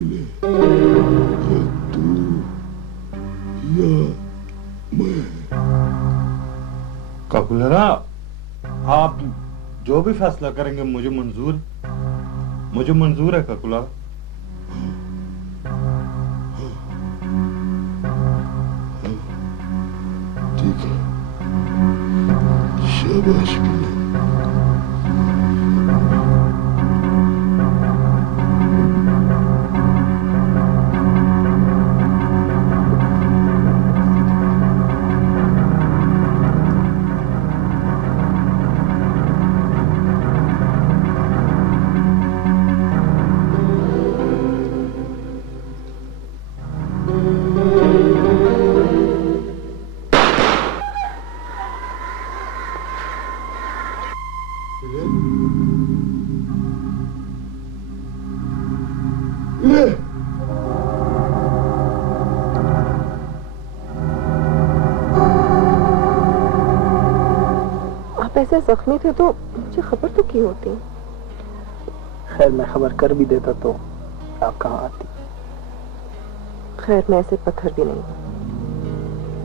या तू या मैं। काकुलरा, आप जो भी फैसला करेंगे मुझे मंजूर है काकुला। ठीक है, शाबाश मुन्ना। आप ऐसे जख्मी थे तो मुझे खबर तो की होती। खैर मैं खबर कर भी देता तो आप कहाँ आती। खैर मैं ऐसे पत्थर भी नहीं।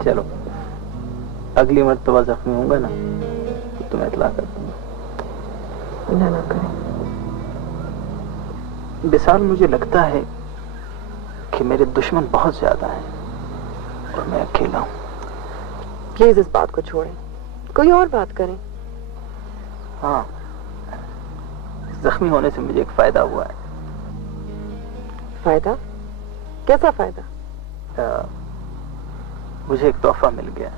चलो अगली मर्तबा जख्मी होऊंगा ना तो तुम्हें इतला कर दूंगा। ना करें विशाल, मुझे लगता है कि मेरे दुश्मन बहुत ज्यादा हैं और मैं अकेला हूं। प्लीज इस बात को छोड़ें, कोई और बात करें। हाँ, जख्मी होने से मुझे एक फायदा हुआ है। फायदा? कैसा फायदा? मुझे एक तोहफा मिल गया।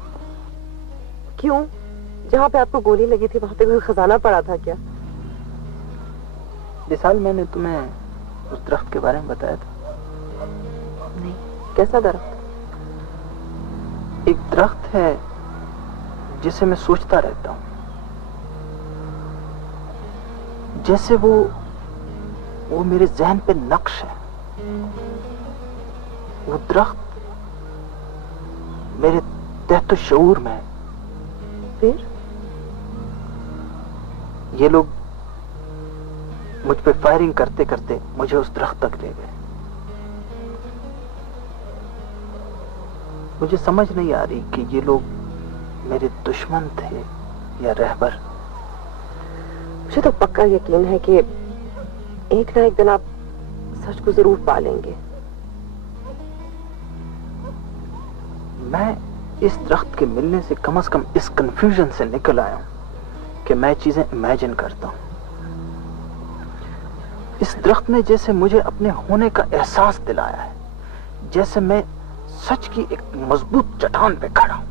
क्यों? जहाँ पे आपको गोली लगी थी वहां पे कोई खजाना पड़ा था क्या? विशाल, मैंने तुम्हें उस दरख्त के बारे में बताया था। नहीं, कैसा दरख्त? एक दरख्त है जिसे मैं सोचता रहता हूं, जैसे वो मेरे जहन पे नक्श है। वो दरख्त मेरे तहत शऊर में है। फिर ये लोग मुझ पे फायरिंग करते करते मुझे उस दरख्त तक ले गए। मुझे समझ नहीं आ रही कि ये लोग मेरे दुश्मन थे या रहबर। मुझे तो पक्का यकीन है कि एक ना एक दिन आप सच को जरूर पालेंगे। मैं इस दरख्त के मिलने से कम इस कंफ्यूजन से निकल आया हूं कि मैं चीजें इमेजिन करता हूं। इस दरख्त ने जैसे मुझे अपने होने का एहसास दिलाया है, जैसे मैं सच की एक मजबूत चट्टान पे खड़ा हूं।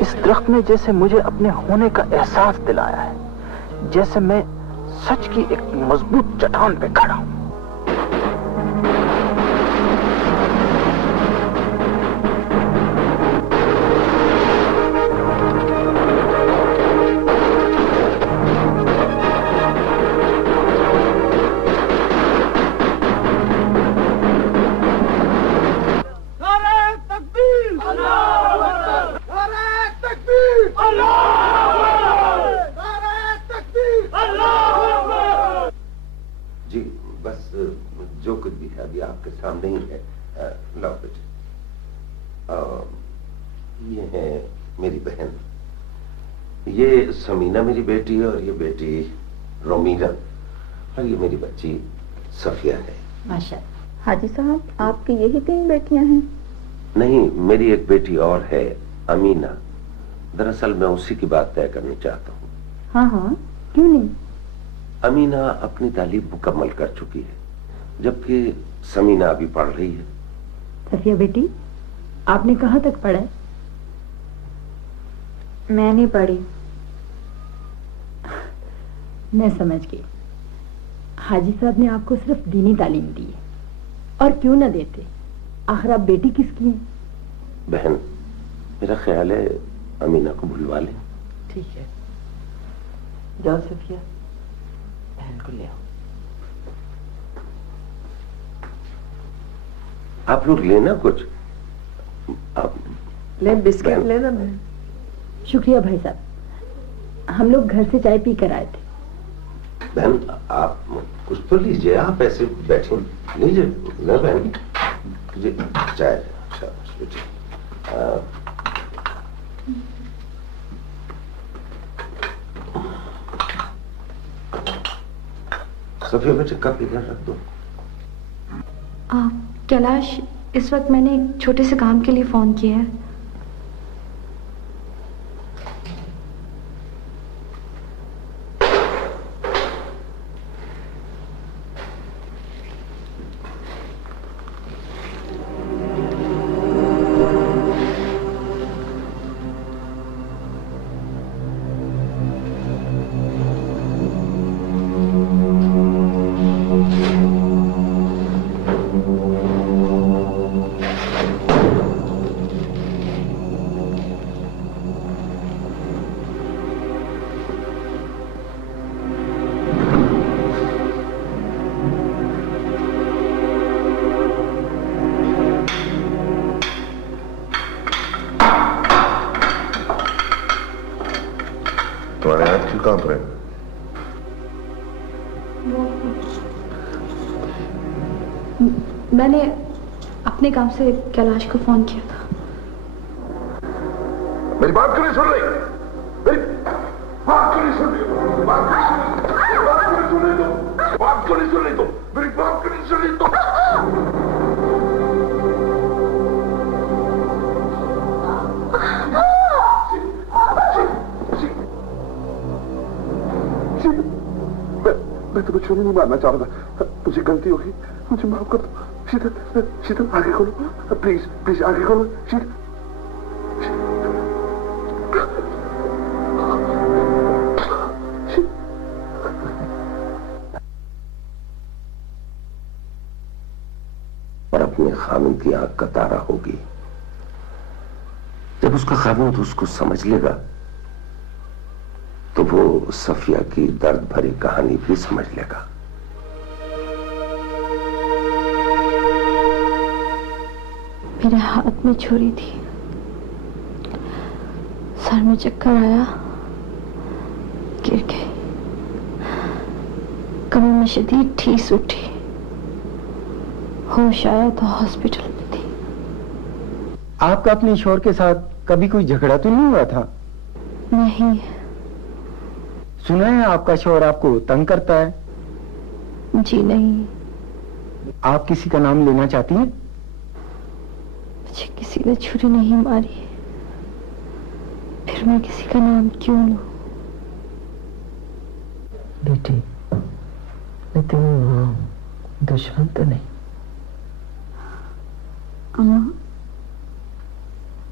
इस दरख्त ने जैसे मुझे अपने होने का एहसास दिलाया है, जैसे मैं सच की एक मजबूत चट्टान पे खड़ा हूं। जी बस जो कुछ भी है अभी आपके सामने ही है। लो बेटे, ये है मेरी बहन, ये समीना मेरी बेटी है, और ये बेटी रोमीना, और ये मेरी बच्ची सफिया है। माशाअल्लाह। हाजी साहब, आपकी यही 3 बेटियां हैं? नहीं, मेरी एक बेटी और है, अमीना। दरअसल मैं उसी की बात तय करनी चाहता हूँ। हाँ हाँ, क्यों नहीं? अमीना अपनी तालीम मुकम्मल कर चुकी है, जबकि समीना अभी पढ़ रही है। सफिया बेटी, आपने कहाँ तक पढ़ा है? मैं नहीं पढ़ी। मैं समझ गई। हाजी साहब ने आपको सिर्फ दीनी तालीम दी है, और क्यों ना देते, आखिर आप बेटी किसकी हैं? बहन, मेरा ख्याल है अमीना को भुलवा लें। ठीक है, जाओ सफिया, बहन को ले आओ। आप लोग लेना कुछ। आप ले बिस्किट लेना बहन। शुक्रिया भाई साहब, हम लोग घर से चाय पी कर आए थे। बहन, आप कुछ तो लीजिए, आप ऐसे बैठे लीजिए ना बहन जी, चाय। अच्छा बेटी, सफिया बेटे कप इधर रख दो। कैलाश, इस वक्त मैंने एक छोटे से काम के लिए फोन किया है। तुम्हारे हाथ क्यों कांप रहे हैं? मैंने अपने काम से कैलाश को फोन किया था। मेरी बात क्यों नहीं सुन रही? मेरी बात क्यों नहीं सुन रही? बात क्यों नहीं सुन रही तुम? बात क्यों नहीं सुन रही तुम? मेरी बात क्यों नहीं सुन रही तुम? मैं तुम्हें छुरी नहीं मारना चाह रहा था, मुझे गलती होगी, मुझे माफ कर दो। शीतल, शीतल आगे खोलो, प्लीज प्लीज आगे खोलो। शीतल, और अपने खामिन की आंख का तारा होगी। जब उसका खामिन उसको समझ लेगा तो वो सफिया की दर्द भरी कहानी भी समझ लेगा। मेरे हाथ में छुरी थी, सर में चक्कर आया, गिर गई, कमर में शदीद ठेस उठी, होश आया तो हॉस्पिटल में थी। आपका अपने शोहर के साथ कभी कोई झगड़ा तो नहीं हुआ था? नहीं। सुना है आपका शोहर आपको तंग करता है? जी नहीं। आप किसी का नाम लेना चाहती हैं? मुझे किसी ने छुरी नहीं मारी, फिर मैं किसी का नाम क्यों लूं? बेटी, मैं तेरी मां हूं, दुश्मन तो नहीं। अम्मा,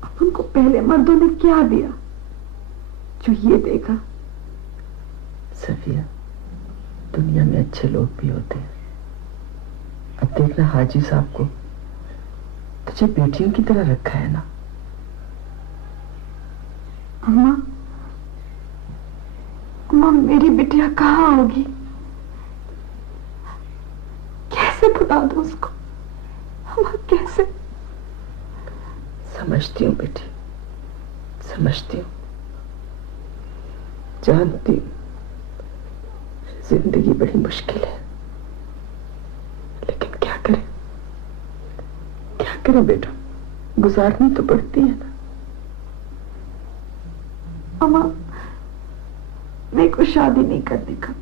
अपन को पहले मर्दों ने क्या दिया जो ये देखा? सफिया, दुनिया में अच्छे लोग भी होते हैं। अब देखना हाजी साहब को तुझे बेटियों की तरह रखा है ना। अम्मा, अम्मा मेरी बिटिया कहाँ होगी? कैसे बता दो उसको? अम्मा कैसे? समझती हूँ बेटी, समझती हूँ, जानती हूँ जिंदगी बड़ी मुश्किल है, लेकिन क्या करें, क्या करें बेटा, गुजारनी तो पड़ती है ना। अम्मा मेरे को शादी नहीं करने का।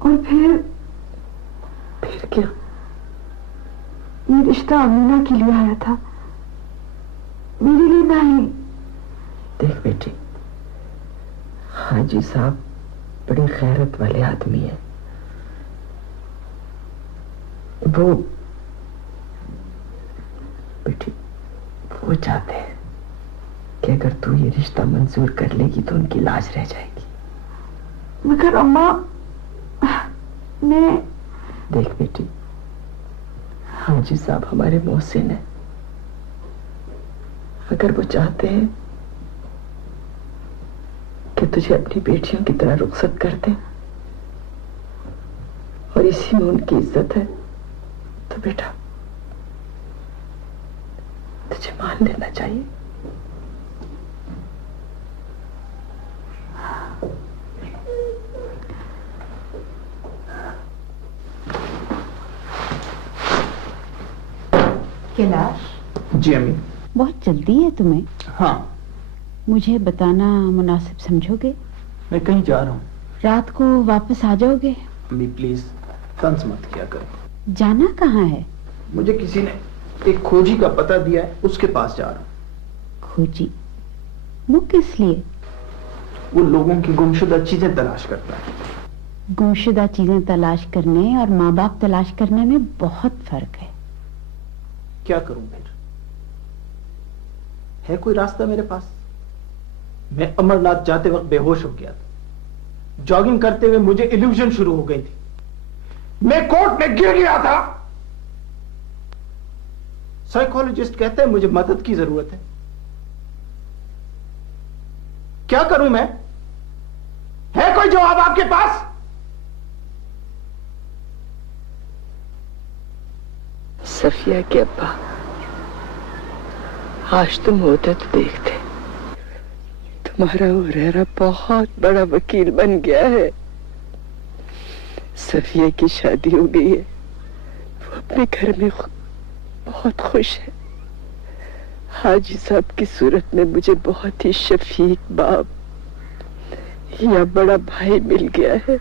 और फिर क्या? ये रिश्ता अमीना के लिए आया था, मेरे लिए नहीं। देख बेटी, हाजी साहब बड़े खैरत वाले आदमी हैं। वो बेटी, वो चाहते हैं कि अगर तू ये रिश्ता मंजूर कर लेगी तो उनकी लाज रह जाएगी। मगर अम्मा, मैं देख बेटी, हाजी साहब हमारे मोहसिन हैं। अगर वो चाहते हैं कि तुझे अपनी बेटियों की तरह रुखसत कर दे और इसी में उनकी इज्जत है, तो बेटा तुझे मान लेना चाहिए। कैलाश, जी अम्मी। बहुत जल्दी है तुम्हें? हाँ, मुझे बताना मुनासिब समझोगे? मैं कहीं जा रहा हूँ। रात को वापस आ जाओगे? अम्मी प्लीज तंज मत किया करो। जाना कहाँ है? मुझे किसी ने एक खोजी का पता दिया है, उसके पास जा रहा हूँ। खोजी? वो किस लिए? वो लोगों की गुमशुदा चीजें तलाश करता है। गुमशुदा चीजें तलाश करने और माँ बाप तलाश करने में बहुत फर्क है। क्या करूं फिर? है कोई रास्ता मेरे पास? मैं अमरनाथ जाते वक्त बेहोश हो गया था। जॉगिंग करते हुए मुझे इल्यूजन शुरू हो गई थी। मैं कोर्ट में गिर गया था। साइकोलॉजिस्ट कहते हैं मुझे मदद की जरूरत है। क्या करूं मैं? है कोई जवाब आपके पास? सफिया के अब्बा, आज तुम होते तो देखते, तुम्हारा हुरैरा बहुत बड़ा वकील बन गया है। सफिया की शादी हो गई है, वो अपने घर में बहुत खुश है। हाजी साहब की सूरत में मुझे बहुत ही शफीक बाप या बड़ा भाई मिल गया है।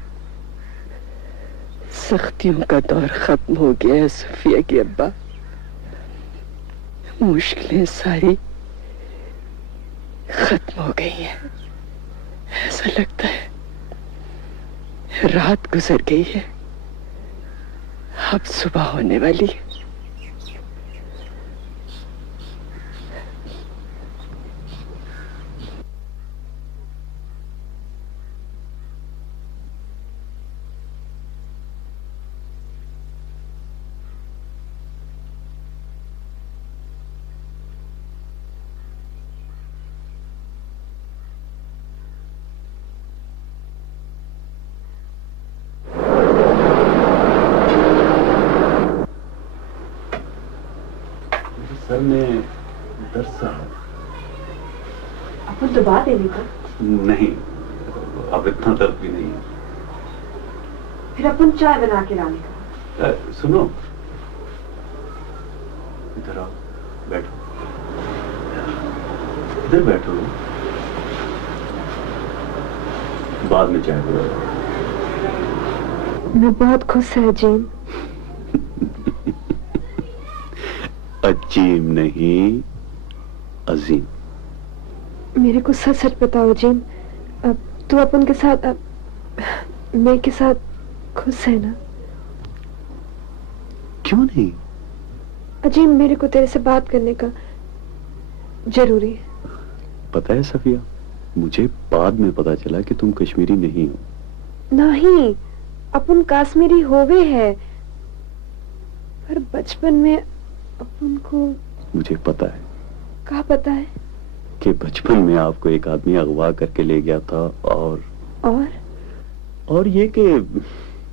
सख्तियों का दौर खत्म हो गया है सफिया के अब्बा। मुश्किलें सारी खत्म हो गई हैं। ऐसा लगता है रात गुजर गई है, अब सुबह होने वाली है। सर में दर्द सा है। आपको दबा देने का? नहीं, अब इतना दर्द भी नहीं है। फिर अपन चाय बना के लाने का। सुनो, इधर आओ, बैठो, इधर बैठो, बाद में चाय बनाओ। मैं बहुत खुश है अजीम। अजीम नहीं, अजीम। मेरे को सच सच बताओ अजीम, अब तू अपन के साथ, अब मैं के साथ खुश है ना? क्यों नहीं? अजीम, मेरे को तेरे से बात करने का जरूरी है। पता है सफिया, मुझे बाद में पता चला कि तुम कश्मीरी नहीं हो। नहीं, अपन कश्मीरी होवे है, पर बचपन में अपन को। मुझे पता है। क्या पता है? कि बचपन में आपको एक आदमी अगवा करके ले गया था और ये कि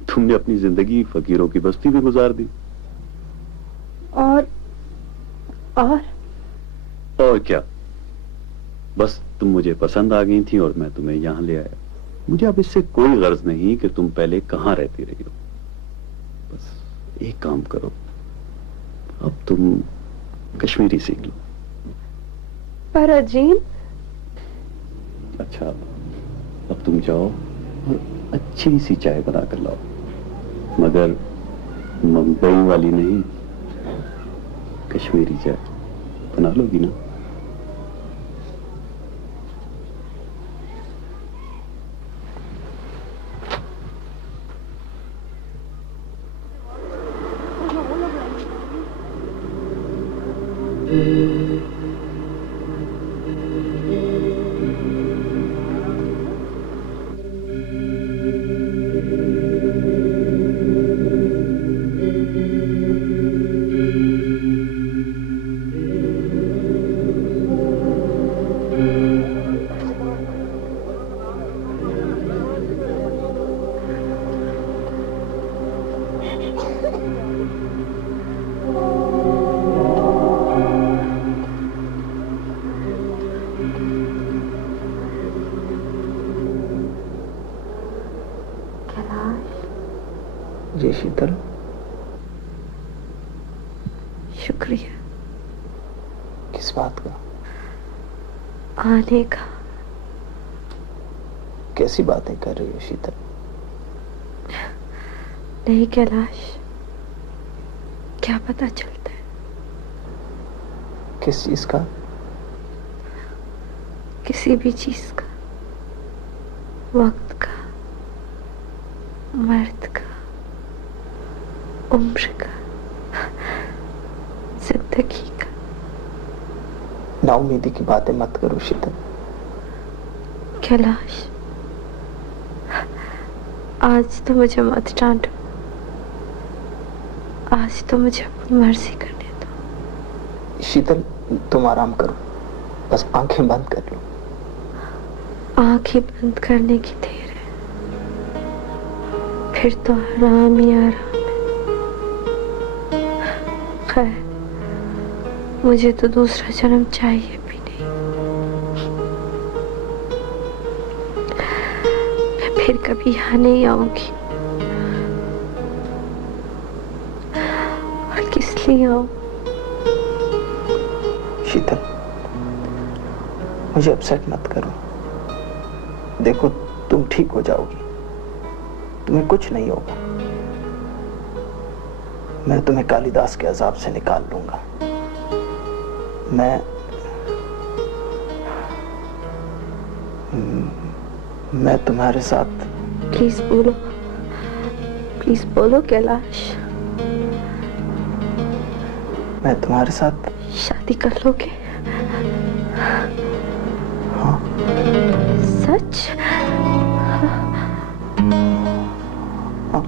तुमने अपनी जिंदगी फकीरों की बस्ती में गुजार दी। और क्या, बस तुम मुझे पसंद आ गई थी और मैं तुम्हें यहां ले आया। मुझे अब इससे कोई गर्ज नहीं कि तुम पहले कहां रहती रही हो। बस एक काम करो, अब तुम कश्मीरी सीख लो। पर अजीम। अच्छा, अब तुम जाओ और अच्छी सी चाय बना कर लाओ, मगर मुंबई वाली नहीं, कश्मीरी चाय बना लोगी ना? जी शीतल। शुक्रिया। किस बात का? आने का। कैसी बातें कर रही हो शीतल? नहीं कैलाश, क्या पता चलता है? किस चीज का? किसी भी चीज का, वक्त का, मर्द का, उम्र का, जिंदगी का। नाउमीदी की बातें मत करो शीतल। कैलाश, आज तो मुझे मत डांटो, आज तो मुझे अपनी मर्जी करने दो। शीतल, तुम आराम करो, बस आंखें बंद कर लो। आंखें बंद करने की देर है, फिर तो आराम ही आराम है। खैर, मुझे तो दूसरा जन्म चाहिए भी नहीं। मैं फिर कभी यहाँ नहीं आऊंगी। और किस लिए आऊं? शीतल, मुझे अपसेट मत करो। देखो, तुम ठीक हो जाओगी, तुम्हें कुछ नहीं होगा। मैं तुम्हें कालिदास के अजाब से निकाल लूंगा। मैं तुम्हारे साथ। प्लीज बोलो कैलाश। मैं तुम्हारे साथ शादी कर लोगे? हाँ। सच? हाँ।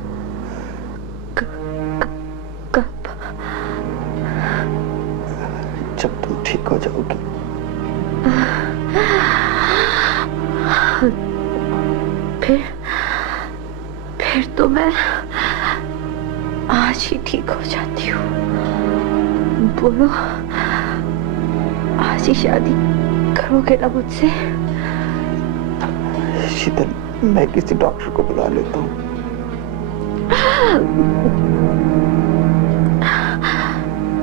कब? जब तुम ठीक हो जाओगी। फिर तो मैं आज ही ठीक हो जाती हूँ। बोलो, आज ही शादी करोगे ना मुझसे? शीतल, मैं किसी डॉक्टर को बुला लेता हूँ।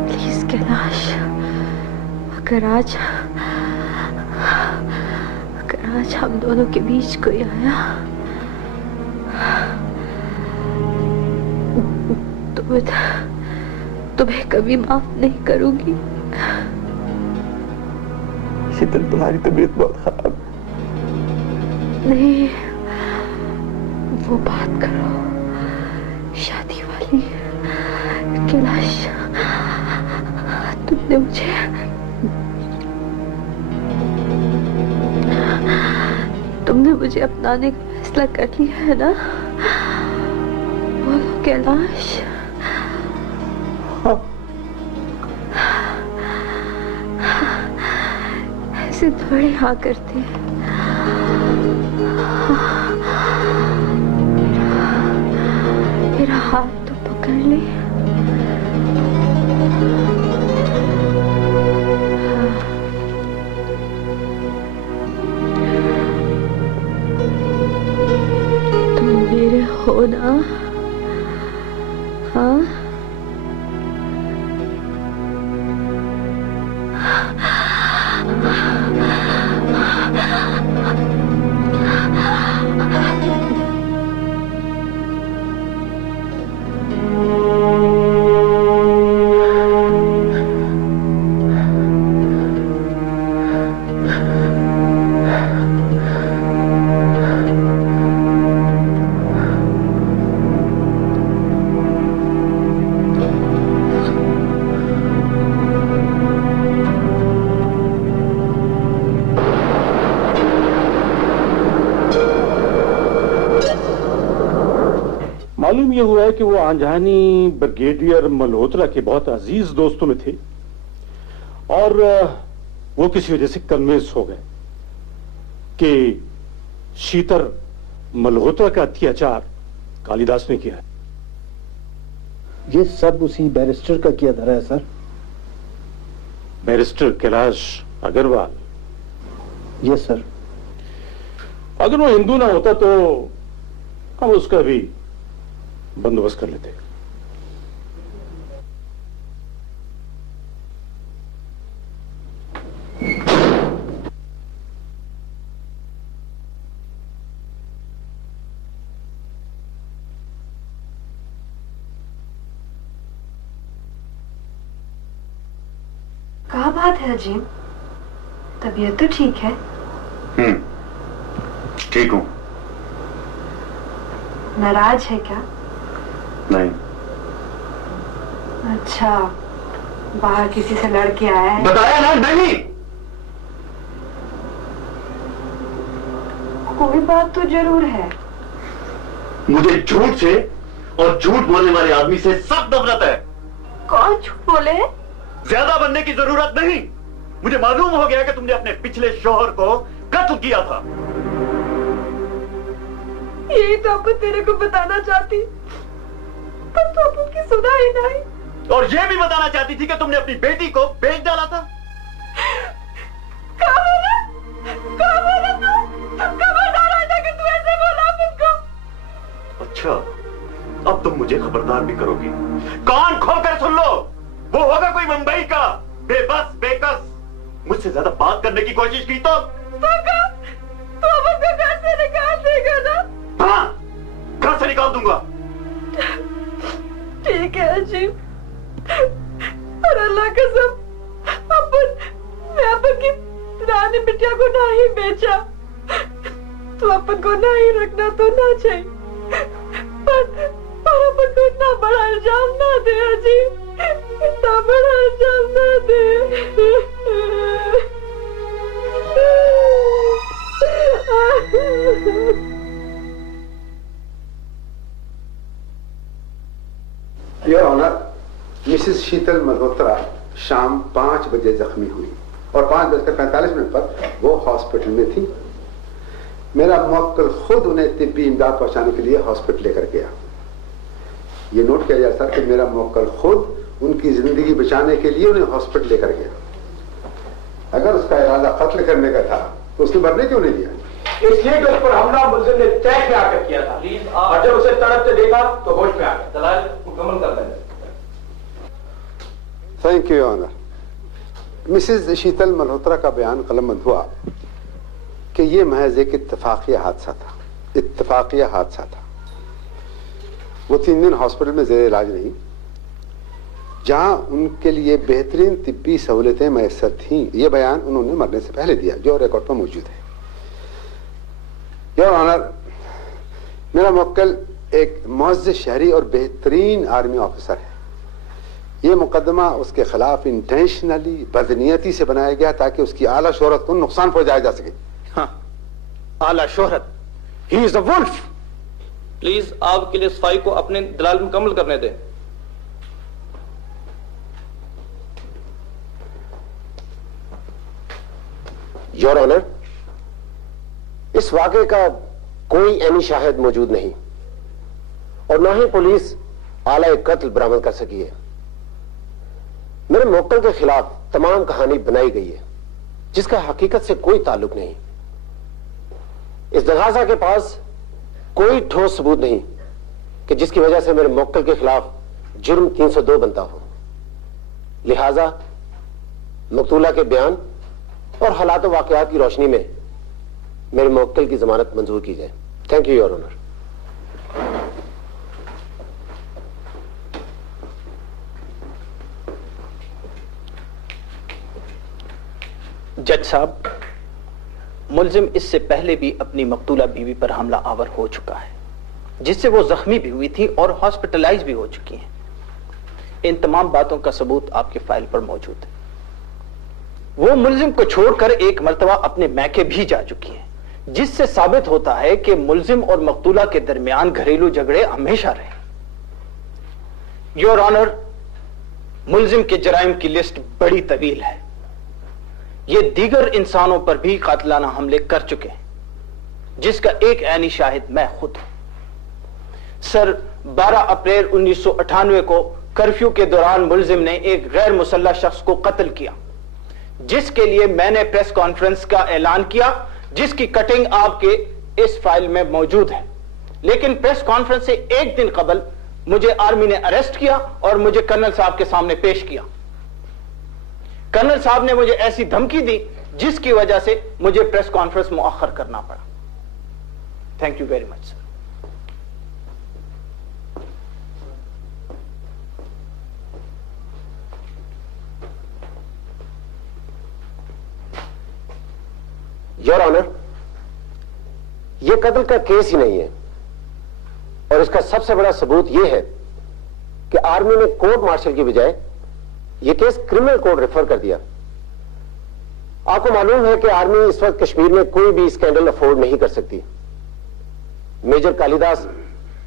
प्लीज कैलाश, अगर आज हम दोनों के बीच कोई आया तो मैं तुम्हें कभी माफ नहीं करूंगी। शीतल, तुम्हारी तबीयत बहुत खराब। नहीं, वो बात करो शादी वाली। कैलाश, तुमने तुमने मुझे अपनाने का फैसला कर लिया है ना? बोलो कैलाश। ऐसे थोड़ी हाँ करते। मेरा हाथ तो पकड़ ले। तुम मेरे हो ना? हाँ? मालूम यह हुआ है कि वो आंजानी ब्रिगेडियर मल्होत्रा के बहुत अजीज दोस्तों में थे और वो किसी वजह से कन्विंस हो गए कि शीतर मल्होत्रा का अत्याचार कालिदास ने किया है। ये सब उसी बैरिस्टर का किया धरा है sir. Barrister Kailash Agarwal? Yes sir. अगर वो हिंदू ना होता तो हम उसका भी बंदोबस्त कर लेते। क्या बात है अजीम? तबीयत तो ठीक है? ठीक हूं। नाराज है क्या? नहीं। अच्छा, बाहर किसी से लड़के आया है? बताया ना नहीं। कोई बात तो जरूर है। मुझे झूठ से और झूठ बोलने वाले आदमी से सब नफरत है। कौन झूठ बोले? ज्यादा बनने की जरूरत नहीं। मुझे मालूम हो गया कि तुमने अपने पिछले शौहर को कत्ल किया था। यही तो आपको तेरे को बताना चाहती, पर तो आप उनकी सुना ही नहीं। और यह भी बताना चाहती थी कि तुमने अपनी बेटी को बेच डाला था। कब बोला तू? खबरदार था कि तू ऐसे बोला मुझको। अच्छा, अब तुम मुझे खबरदार भी करोगी। कान खोलकर सुन लो। वो होगा कोई मुंबई का बेबस बेकस। मुझसे ज्यादा बात करने की कोशिश की तो हमको घर से निकाल देगा ना? हाँ, घर से निकाल दूंगा। ठीक है अजीम, और अल्लाह कसम मैं अपन की रानी बिटिया को ना ही बेचा तो अपन को ना ही रखना तो ना चाहिए, पर अपन को इतना बड़ा इल्जाम ना दे अजीम, इतना बड़ा इल्जाम ना दे। Your honour, Mrs Sheetal Malhotra शाम 5 बजे जख्मी हुई और 5:45 पर वो हॉस्पिटल में थी। मेरा मुवक्किल खुद उन्हें तिब्बी इमदाद पहुंचाने के लिए हॉस्पिटल लेकर गया। ये नोट किया जाए सर कि मेरा मुवक्किल खुद उनकी जिंदगी बचाने के लिए उन्हें हॉस्पिटल लेकर गया। अगर उसका इरादा कत्ल करने का था तो उसने मरने क्यों नहीं दिया? इसलिए कि उस पर हमला मुलजिम ने तय में आकर किया था और जब उसे तड़पते देखा तो होश में आ गया। दलाल मुकम्मल कर लेंगे। Thank you honour. Mrs Sheetal Malhotra का बयान कलमबंद हुआ कि यह महज एक इत्तफाकिया हादसा था। इत्तफाकिया हादसा था। वो 3 दिन हॉस्पिटल में जेर इलाज रही, जहां उनके लिए बेहतरीन तिब्बी सहूलतें मैसर थीं। यह बयान उन्होंने मरने से पहले दिया, जो रिकॉर्ड पर मौजूद है। योर ऑनर, मेरा मुवक्किल एक मुअज़्ज़ज़ शहरी और बेहतरीन आर्मी ऑफिसर है। यह मुकदमा उसके खिलाफ इंटेंशनली बदनीयती से बनाया गया ताकि उसकी आला शोहरत को नुकसान पहुंचाया जा सके। हाँ, आला शोहरत, he is a wolf. Please आप के लिए सफाई को अपने दलाल मुकम्मल करने दें। योर ऑनर, इस वाकये का कोई ऐनी शाहिद मौजूद नहीं और ना ही पुलिस आला कत्ल बरामद कर सकी है। मेरे मुवक्किल के खिलाफ तमाम कहानी बनाई गई है जिसका हकीकत से कोई ताल्लुक नहीं। इस दगासा के पास कोई ठोस सबूत नहीं कि जिसकी वजह से मेरे मुवक्किल के खिलाफ जुर्म 302 बनता हो। लिहाजा मकतूला के बयान और हालात वाकयात की रोशनी में मेरे मुवक्किल की जमानत मंजूर की जाए। Thank you your honour. जज साहब, मुल्जिम इससे पहले भी अपनी मकतूला बीवी पर हमला आवर हो चुका है, जिससे वो जख्मी भी हुई थी और हॉस्पिटलाइज भी हो चुकी हैं। इन तमाम बातों का सबूत आपके फाइल पर मौजूद है। वो मुल्जिम को छोड़कर एक मर्तबा अपने मैके भी जा चुकी है, जिससे साबित होता है कि मुल्जिम और मकतूला के दरमियान घरेलू झगड़े हमेशा रहे। योर ऑनर, मुल्जिम के जराइम की लिस्ट बड़ी तवील है। ये दीगर इंसानों पर भी कातिलाना हमले कर चुके हैं, जिसका एक ऐनी शाहिद मैं खुद हूं। सर, 12 अप्रैल 1998 को कर्फ्यू के दौरान मुल्जिम ने एक गैर मुसल्लह शख्स को कत्ल किया, जिसके लिए मैंने प्रेस कॉन्फ्रेंस का ऐलान किया, जिसकी कटिंग आपके इस फाइल में मौजूद है। लेकिन प्रेस कॉन्फ्रेंस से एक दिन कबल मुझे आर्मी ने अरेस्ट किया और मुझे कर्नल साहब के सामने पेश किया। कर्नल साहब ने मुझे ऐसी धमकी दी जिसकी वजह से मुझे प्रेस कॉन्फ्रेंस मुअख्खर करना पड़ा। Thank you very much sir. Your honour, यह कत्ल का केस ही नहीं है और इसका सबसे बड़ा सबूत यह है कि आर्मी ने कोर्ट मार्शल की बजाय यह केस क्रिमिनल कोर्ट रेफर कर दिया। आपको मालूम है कि आर्मी इस वक्त कश्मीर में कोई भी स्कैंडल अफोर्ड नहीं कर सकती। मेजर कालिदास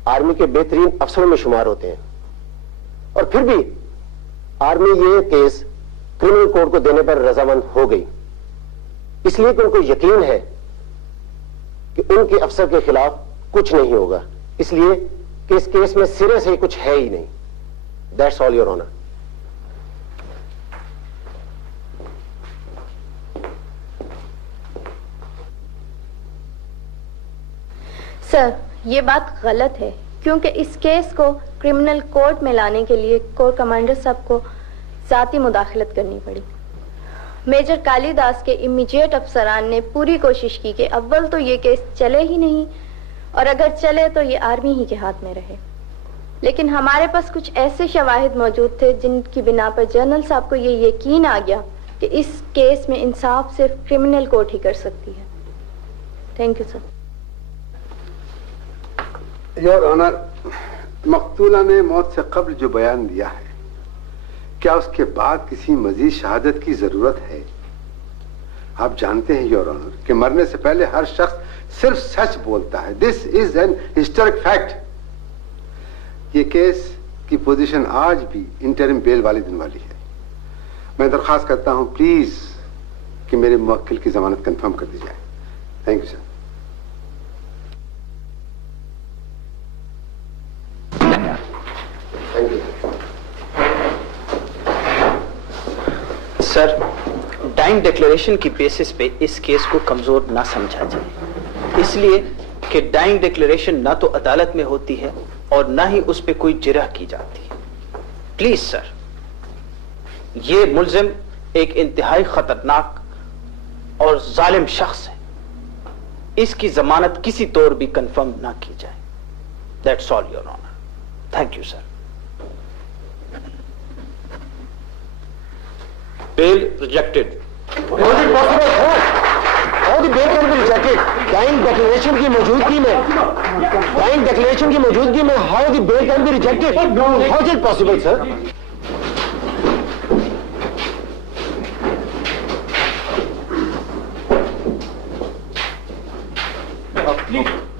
आर्मी के बेहतरीन अफसरों में शुमार होते हैं और फिर भी आर्मी यह केस क्रिमिनल कोर्ट को देने पर रजामंद हो गई, इसलिए कि उनको यकीन है कि उनके अफसर के खिलाफ कुछ नहीं होगा, इसलिए कि इस केस में सिरे से कुछ है ही नहीं। That's all your honour. Sir, ये बात गलत है क्योंकि इस केस को क्रिमिनल कोर्ट में लाने के लिए कोर कमांडर साहब को जाती मुदाखलत करनी पड़ी। मेजर कालिदास के इमीडिएट अफसरान ने पूरी कोशिश की कि अव्वल तो ये केस चले ही नहीं और अगर चले तो ये आर्मी ही के हाथ में रहे, लेकिन हमारे पास कुछ ऐसे शवाहिद मौजूद थे जिनकी बिना पर जनरल साहब को ये यकीन आ गया कि इस केस में इंसाफ सिर्फ क्रिमिनल कोर्ट ही कर सकती है। Thank you sir. Your honour, मकतूला ने मौत से कबल जो बयान दिया है, क्या उसके बाद किसी मजीद शहादत की जरूरत है? आप जानते हैं योर ऑनर कि मरने से पहले हर शख्स सिर्फ सच बोलता है। This is an historic fact. ये केस की पोजीशन आज भी इंटरिम बेल वाले दिन वाली है। मैं दरखास्त करता हूं प्लीज कि मेरे मुवक्किल की जमानत कंफर्म कर दी जाए। Thank you sir. Sir, dying declaration की बेसिस पे इस केस को कमजोर ना समझा जाए, इसलिए कि डाइंग डिक्लेरेशन ना तो अदालत में होती है और ना ही उस पे कोई जिरह की जाती है। प्लीज सर, ये मुल्जिम एक इंतहाई खतरनाक और जालिम शख्स है, इसकी जमानत किसी तौर भी कंफर्म ना की जाए। That's all your honour. Thank you sir. Bail rejected. How is it possible, sir? How the bail can be rejected? Dying declaration की मौजूदगी में, how the bail can be rejected? How is it possible, sir?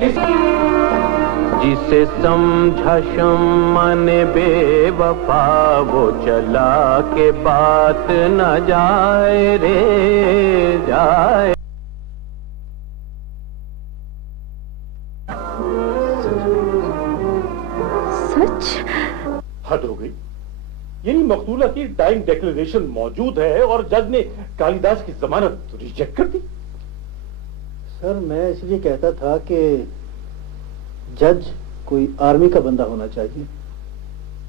जिसे समझा शम्मा ने बेवफा वो चला के बात न जाए रे जाए। सच? हद हो गई। यानी मकतूला की डाइंग डिक्लेरेशन मौजूद है और जज ने कालिदास की जमानत रिजेक्ट कर दी। सर मैं इसलिए कहता था कि जज कोई आर्मी का बंदा होना चाहिए।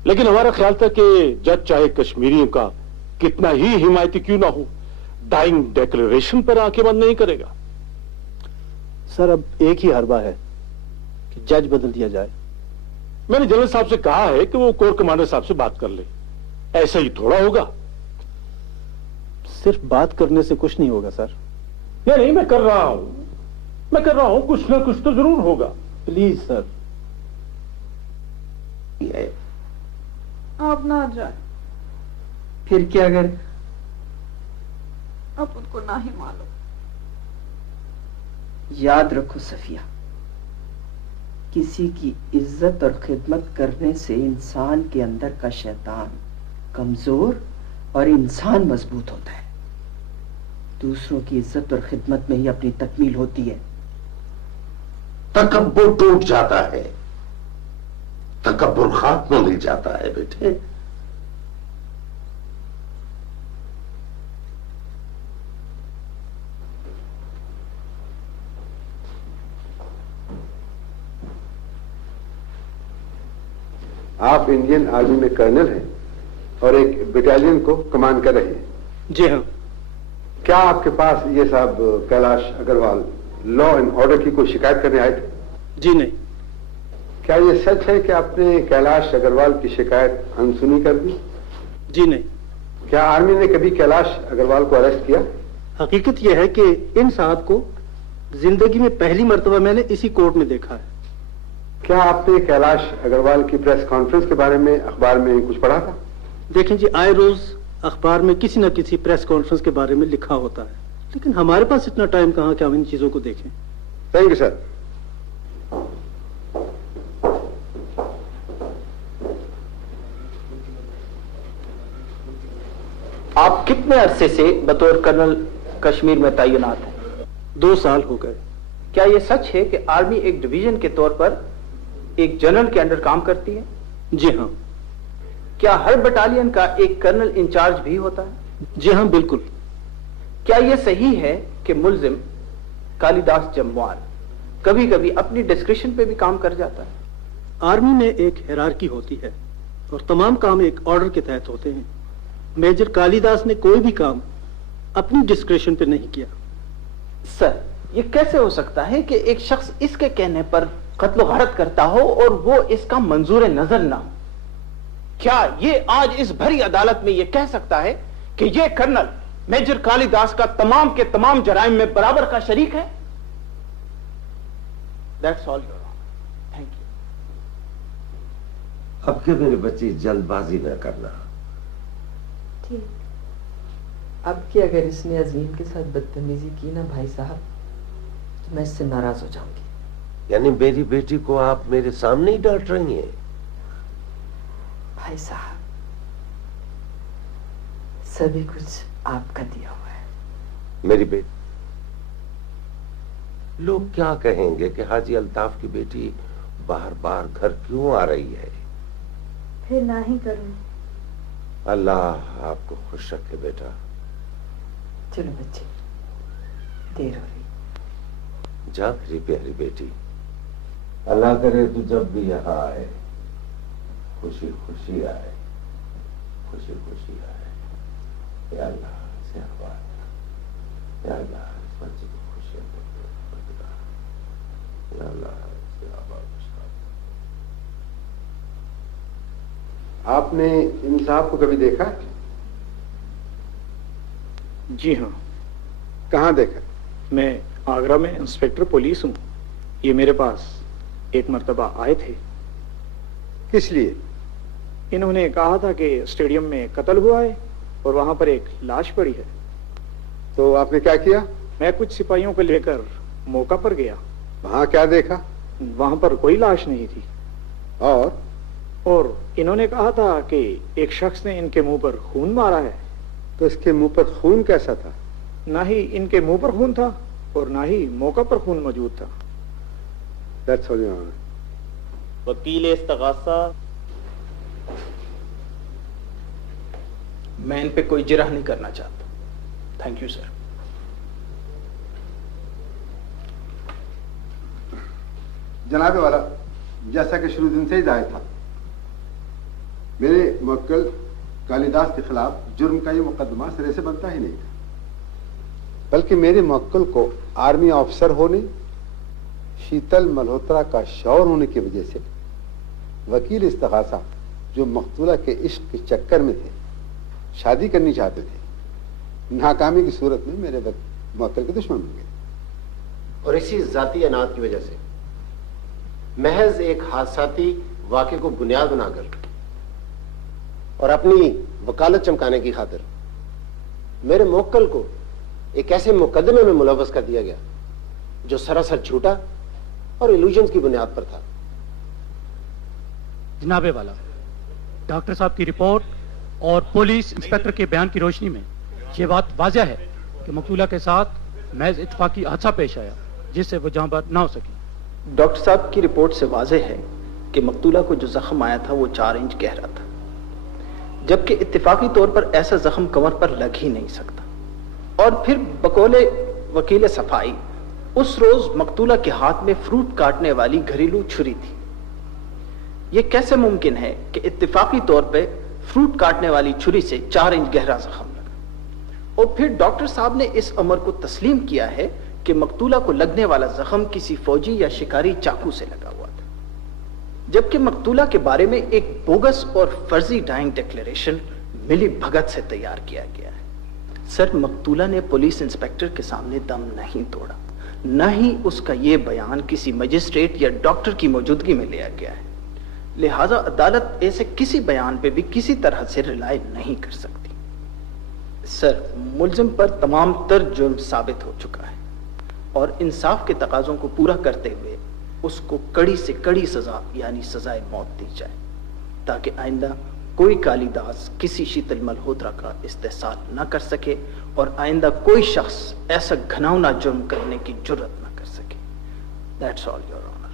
लेकिन हमारा ख्याल था कि जज चाहे कश्मीरियों का कितना ही हिमायती क्यों ना हो, डाइंग डिक्लेरेशन पर आंखें बंद नहीं करेगा। सर अब एक ही हरबा है कि जज बदल दिया जाए। मैंने जनरल साहब से कहा है कि वो कोर कमांडर साहब से बात कर ले। ऐसा ही थोड़ा होगा। सिर्फ बात करने से कुछ नहीं होगा सर। नहीं, मैं कर रहा हूं, कुछ ना कुछ तो जरूर होगा। Please sir. आप ना जाए। फिर क्या अगर अब उनको ना ही मालूम। याद रखो सफिया, किसी की इज्जत और खिदमत करने से इंसान के अंदर का शैतान कमजोर और इंसान मजबूत होता है। दूसरों की इज्जत और खिदमत में ही अपनी तकमील होती है। तकब्बुर टूट जाता है, तकब्बुर खात्मा मिल जाता है बेटे। आप इंडियन आर्मी में कर्नल हैं और एक बटालियन को कमांड कर रहे हैं। जी हाँ। क्या आपके पास ये साहब Kailash Agarwal law and order की कोई शिकायत करने आए थे? जी नहीं। क्या ये सच है कि आपने कैलाश अग्रवाल की शिकायत अनसुनी कर दी? जी नहीं। क्या आर्मी ने कभी कैलाश अग्रवाल को अरेस्ट किया? हकीकत यह है कि इन साहब को जिंदगी में पहली मर्तबा मैंने इसी कोर्ट में देखा है। क्या आपने कैलाश अग्रवाल की प्रेस कॉन्फ्रेंस के बारे में अखबार में कुछ पढ़ा था? देखें जी, आए रोज अखबार में किसी न किसी प्रेस कॉन्फ्रेंस के बारे में लिखा होता है, लेकिन हमारे पास इतना टाइम कहाँ कि हम इन चीजों को देखें। Thank you sir. आप कितने अरसे से बतौर कर्नल कश्मीर में तैनात हैं? 2 साल हो गए। क्या यह सच है कि आर्मी एक डिवीजन के तौर पर एक जनरल के अंडर काम करती है? जी हाँ। क्या हर बटालियन का एक कर्नल इंचार्ज भी होता है? जी हाँ बिल्कुल। क्या यह सही है कि मुलजिम कालिदास जम्वाल कभी कभी अपनी डिस्क्रिप्शन पे भी काम कर जाता है? आर्मी में एक हिरार्की होती है और तमाम काम एक ऑर्डर के तहत होते हैं। मेजर कालिदास ने कोई भी काम अपनी डिस्क्रिप्शन पे नहीं किया। सर, ये कैसे हो सकता है कि एक शख्स इसके कहने पर कत्ल गारत करता हो और वो इसका मंजूर नजर ना हो? क्या ये आज इस भरी अदालत में ये कह सकता है कि ये कर्नल मेजर कालिदास का तमाम के तमाम जराइम में बराबर का शरीक है? That's all your honour. Thank you. अब के मेरे बच्चे जल्दबाजी न करना। ठीक। अब की अगर इसने अजीम के साथ बदतमीजी की ना भाई साहब, तो मैं इससे नाराज हो जाऊंगी। यानी मेरी बेटी को आप मेरे सामने ही डांट रही हैं? भाई साहब, सभी कुछ आपका दिया हुआ है। मेरी बेटी, लोग क्या कहेंगे कि हाजी अल्ताफ की बेटी बार बार घर क्यों आ रही है? फिर ना ही करूं। अल्लाह आपको खुश रखे बेटा। चलो बच्चे, देर हो रही। जा मेरी प्यारी बेटी, अल्लाह करे तू जब भी यहाँ आए खुशी खुशी आए, खुशी खुशी आए। या अल्लाह से आबाद, या अल्लाह इस बच्चे को खुशियां दे, या अल्लाह से आबाद। आपने इन साहब को कभी देखा? जी हाँ। कहाँ देखा? मैं आगरा में इंस्पेक्टर पुलिस हूँ। ये मेरे पास एक मर्तबा आए थे। किस लिए? इन्होंने कहा था कि स्टेडियम में कत्ल हुआ है और वहां पर एक लाश पड़ी है। तो आपने क्या किया? मैं कुछ सिपाहियों को लेकर मौका पर गया। वहां क्या देखा? वहां पर कोई लाश नहीं थी। और इन्होंने कहा था कि एक शख्स ने इनके मुंह पर खून मारा है। तो इसके मुंह पर खून कैसा था? ना ही इनके मुंह पर खून था और ना ही मौका पर खून मौजूद था। That's all, Your Honor. वकील इस्तगासा। मैं इन पे कोई जिरह नहीं करना चाहता। Thank you sir. जनाब वाला, जैसा कि शुरू दिन से ही जाहिर था, मेरे मुवक्किल कालिदास के खिलाफ जुर्म का ये मुकदमा सिरे से बनता ही नहीं था, बल्कि मेरे मुवक्किल को आर्मी ऑफिसर होने, शीतल मल्होत्रा का शौहर होने की वजह से वकील इस्तगासा जो मकतूला के इश्क के चक्कर में थे, शादी करनी चाहते थे, नाकामी की सूरत में मेरे मुवक्किल के दुश्मन बन गए। और इसी जाती अनाद की वजह से महज एक हादसाती वाक़े को बुनियाद बनाकर और अपनी वकालत चमकाने की खातिर मेरे मुवक्किल को एक ऐसे मुकदमे में मुलव्वस कर दिया गया जो सरासर झूठा और इल्यूजन्स की बुनियाद पर था। जनाबे वाला, डॉक्टर साहब की रिपोर्ट और पुलिस इंस्पेक्टर के बयान की रोशनी में यह बात वाज़ह है कि मकतूला के साथ महज इत्तफाकी हादसा पेश आया जिससे वो जहां पर ना हो सकी। डॉक्टर साहब की रिपोर्ट से वाज़ेह है कि मकतूला को जो जख्म आया था वो 4 इंच गहरा था, जबकि इत्तेफाकी तौर पर ऐसा जख्म कमर पर लग ही नहीं सकता। और फिर बकौले वकील सफाई उस रोज मकतूला के हाथ में फ्रूट काटने वाली घरेलू छुरी थी। यह कैसे मुमकिन है कि इत्तेफाकी तौर पर फ्रूट काटने वाली छुरी से 4 इंच गहरा जख्म लगा? और फिर डॉक्टर साहब ने इस अमर को तस्लीम किया है कि मकतूला को लगने वाला जख्म किसी फौजी या शिकारी चाकू से लगा हुआ था, जबकि मकतूला के बारे में एक बोगस और फर्जी डाइंग डिक्लेरेशन मिली भगत से तैयार किया गया है। सर, मकतूला ने पुलिस इंस्पेक्टर के सामने दम नहीं तोड़ा, न ही उसका यह बयान किसी मजिस्ट्रेट या डॉक्टर की मौजूदगी में लिया गया है। लिहाजा अदालत ऐसे किसी बयान पे भी किसी तरह से रिलाय नहीं कर सकती। सर, मुल्जिम पर तमाम तर जुर्म साबित हो चुका है और इंसाफ के तकाजों को पूरा करते हुए उसको कड़ी से कड़ी सजा यानी सजाए मौत दी जाए, ताकि आइंदा कोई कालिदास किसी शीतल मल्होत्रा का इस्तेहसाल न कर सके और आइंदा कोई शख्स ऐसा घिनौना जुर्म करने की जुर्रत न कर सके। That's all your honour.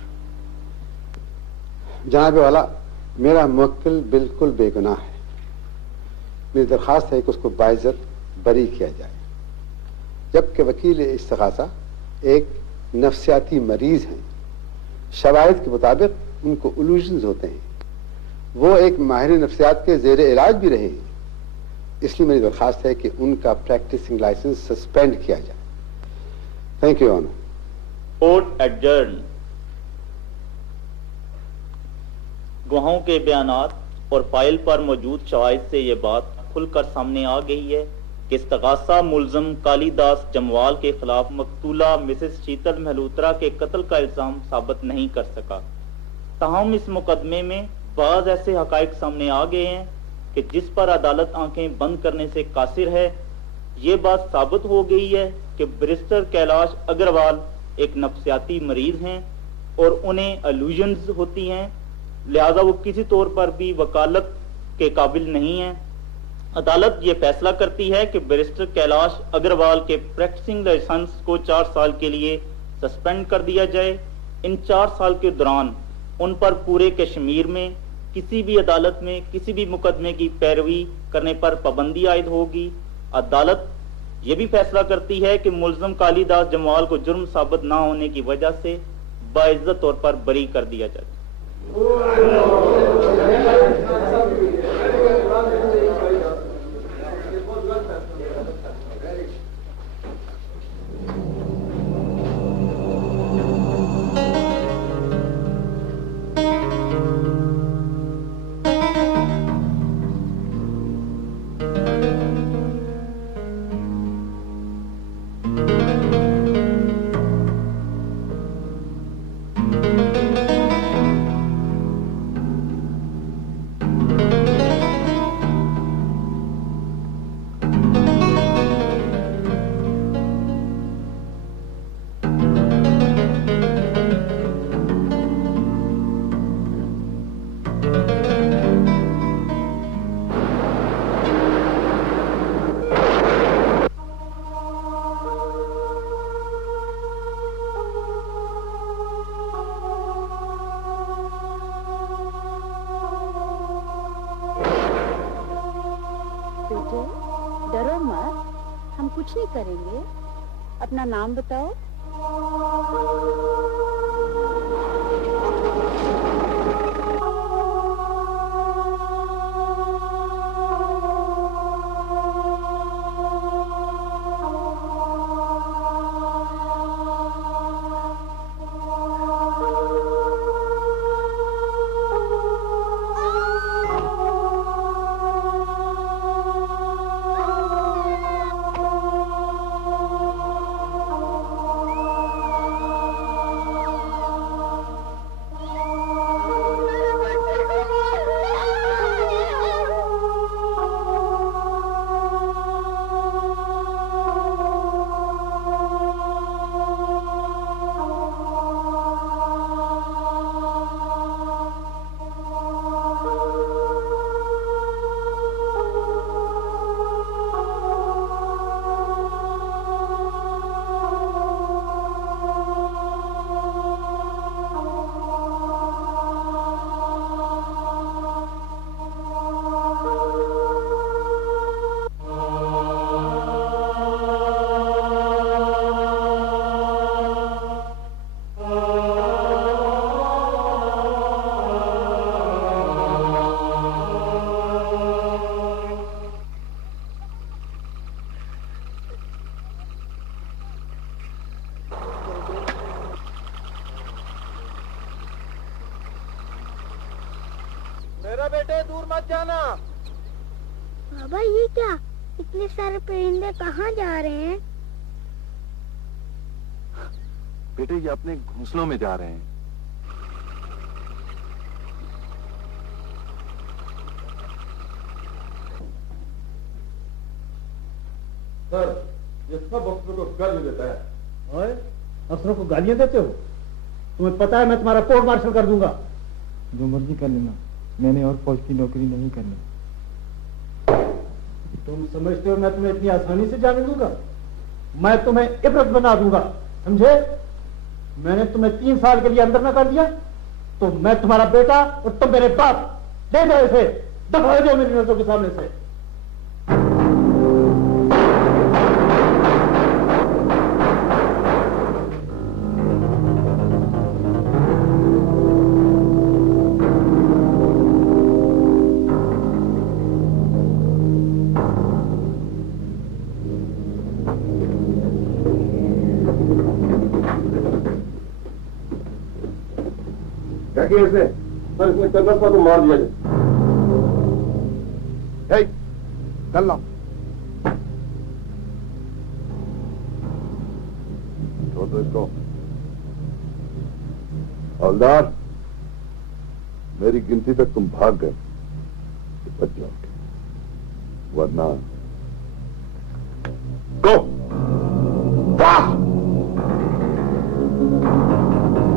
जनाब वाला, मेरा मुवक्किल बिल्कुल बेगुनाह है। मेरी दरखास्त है कि उसको बाइज्जत बरी किया जाए, जबकि वकील इस्तगासा एक नफ्सियाती मरीज हैं। शवाहिद के मुताबिक उनको इल्यूजन्स होते हैं। वो एक माहिर नफ्सियात के ज़ेर इलाज भी रहे हैं, इसलिए मेरी दरखास्त है कि उनका प्रैक्टिसिंग लाइसेंस सस्पेंड किया जाए। Thank you honour. Court adjourn. गवाहों के बयानात और फाइल पर मौजूद शवाहिद से यह बात खुलकर सामने आ गई है कि इस्तगासा मुल्ज़म कालिदास जमवाल के खिलाफ मकतूला मिसेस शीतल मल्होत्रा के कत्ल का इल्जाम साबित नहीं कर सका। ताहम इस मुकदमे में बाज़ ऐसे हकाइक सामने आ गए हैं कि जिस पर अदालत आंखें बंद करने से कासिर है। ये बात साबित हो गई है कि बैरिस्टर कैलाश अग्रवाल एक नफ्सियाती मरीज हैं और उन्हें इल्यूजन्स होती हैं, लिहाजा वो किसी तौर पर भी वकालत के काबिल नहीं है। अदालत ये फैसला करती है कि बैरिस्टर कैलाश अग्रवाल के प्रैक्टिसिंग लाइसेंस को 4 साल के लिए सस्पेंड कर दिया जाए। इन 4 साल के दौरान उन पर पूरे कश्मीर में किसी भी अदालत में किसी भी मुकदमे की पैरवी करने पर पाबंदी आयद होगी। अदालत ये भी फैसला करती है कि मुल्ज़िम कालिदास जमवाल को जुर्म साबित ना होने की वजह से बाइज्जत तौर पर बरी कर दिया जाए। नहीं करेंगे। अपना नाम बताओ। मेरा बेटे दूर मत जाना। बाबा ये क्या, इतने सारे परिंदे कहाँ जा रहे हैं? बेटे ये अपने घोंसलों में जा रहे हैं। सर ये सब अफसरों को गाली देता है। ओए अफसरों को गालियां देते हो? तुम्हें पता है मैं तुम्हारा कोर्ट मार्शल कर दूंगा। जो मर्जी कर लेना, मैंने और फौज की नौकरी नहीं करनी। तुम समझते हो मैं तुम्हें इतनी आसानी से जाने दूंगा? मैं तुम्हें इबरत बना दूंगा, समझे? मैंने तुम्हें 3 साल के लिए अंदर न कर दिया तो मैं तुम्हारा बेटा और तुम मेरे बाप। दे दो इसे, दफा दो मेरी नजरों के सामने से। क्या किया इसने? सर इसने कर्नल साहब को मार दिया है। चल ना, छोड़ दो इसको। हवलदार मेरी गिनती तक तुम भाग गए तो बच जाओगे, वरना गो